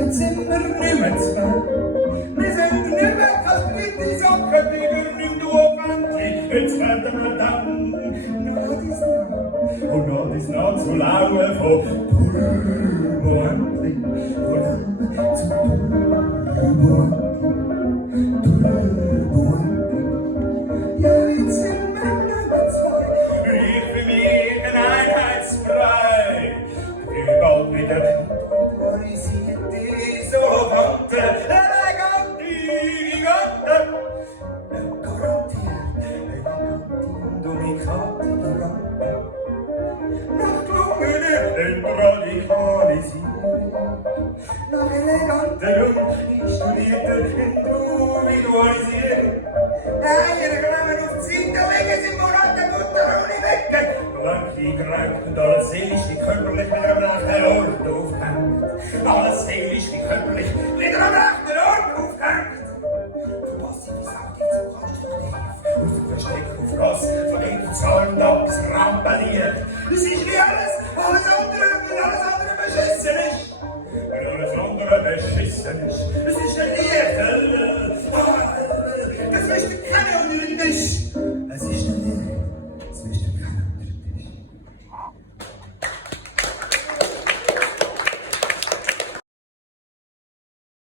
Jetzt sind wir nicht mehr zwei. Wir sind nicht mehr kastrierte Socken, die wir nicht aufwendig. Jetzt werden wir dann nach dies nach und nach dies nach zu laufen von Turbo-Endlich. Von Lampe zu Turbo-Endlich. Ja, jetzt sind wir nicht mehr zwei. Ich für mich ein Einheitsbrei. Wir bald wieder motorisierte Sologanten. Nach elegantem, studierten Individualisieren. Eier Grammen auf die Seite legen, sie Monate Mutter ohne Wecken. Blanke, gerankt, alles seelisch wie körperlich wieder am rechten Ort aufhängt. Alles seelisch wie körperlich wieder am rechten Ort aufhängt. Du passive Sau, die so konstruktiv aus dem Versteck auf Gas von den Zahlen abs rampeliert. Es ist wie alles andere beschissen ist. Wenn alles andere beschissen ist. Es ist ein